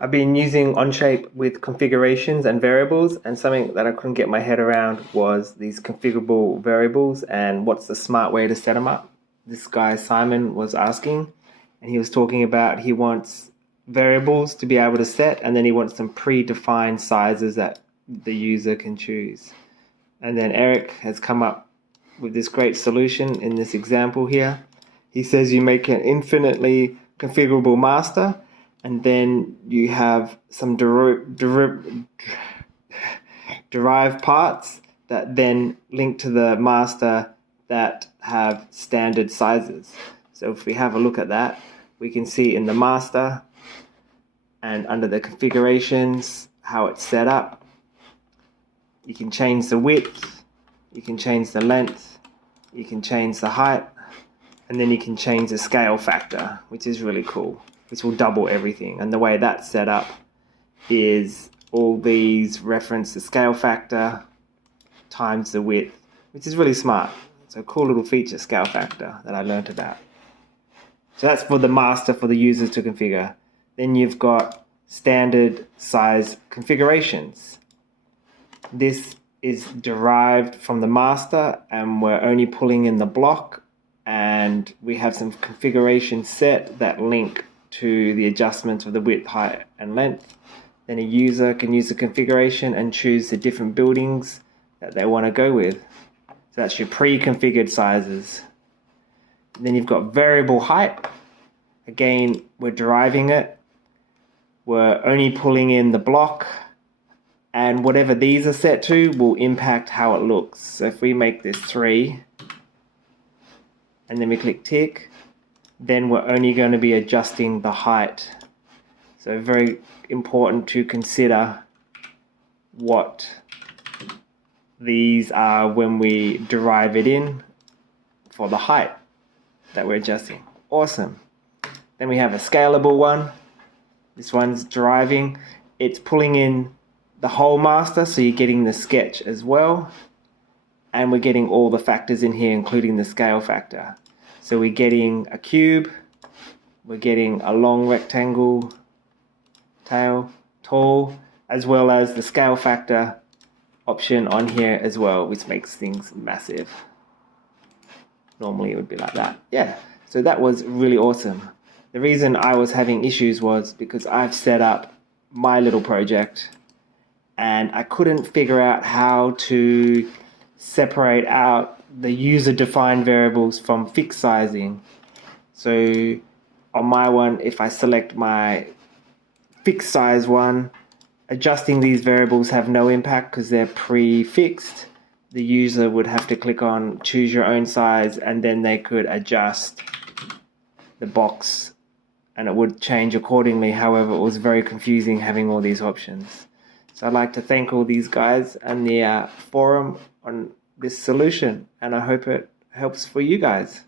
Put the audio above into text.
I've been using OnShape with configurations and variables, and something that I couldn't get my head around was these configurable variables and what's the smart way to set them up. This guy Simon was asking, and he was talking about he wants variables to be able to set, and then he wants some predefined sizes that the user can choose. And then Eric has come up with this great solution in this example here. He says you make an infinitely configurable master, and then you have some derived parts that then link to the master that have standard sizes. So if we have a look at that, we can see in the master and under the configurations how it's set up. You can change the width, you can change the length, you can change the height, and then you can change the scale factor, which is really cool. Which will double everything. And the way that's set up is all these reference the scale factor times the width, which is really smart. So a cool little feature, scale factor, that I learned about. So that's for the master, for the users to configure. Then you've got standard size configurations. This is derived from the master, and we're only pulling in the block, and we have some configurations set that link to the adjustment of the width, height, and length. Then a user can use the configuration and choose the different buildings that they want to go with. So that's your pre-configured sizes. Then you've got variable height. Again, we're deriving it. We're only pulling in the block, and whatever these are set to will impact how it looks. So if we make this 3, and then we click tick, then we're only going to be adjusting the height. So very important to consider what these are when we derive it in for the height that we're adjusting. Awesome. Then we have a scalable one. This one's deriving. It's pulling in the whole master, so you're getting the sketch as well. And we're getting all the factors in here, including the scale factor. So we're getting a cube, we're getting a long rectangle tail, tall, as well as the scale factor option on here as well, which makes things massive. Normally it would be like that. Yeah, so that was really awesome. The reason I was having issues was because I've set up my little project and I couldn't figure out how to separate out the user-defined variables from fixed sizing. So on my one, if I select my fixed size one, adjusting these variables have no impact because they're pre-fixed. The user would have to click on choose your own size, and then they could adjust the box and it would change accordingly. However, it was very confusing having all these options. So I'd like to thank all these guys and the forum on this solution, and I hope it helps for you guys.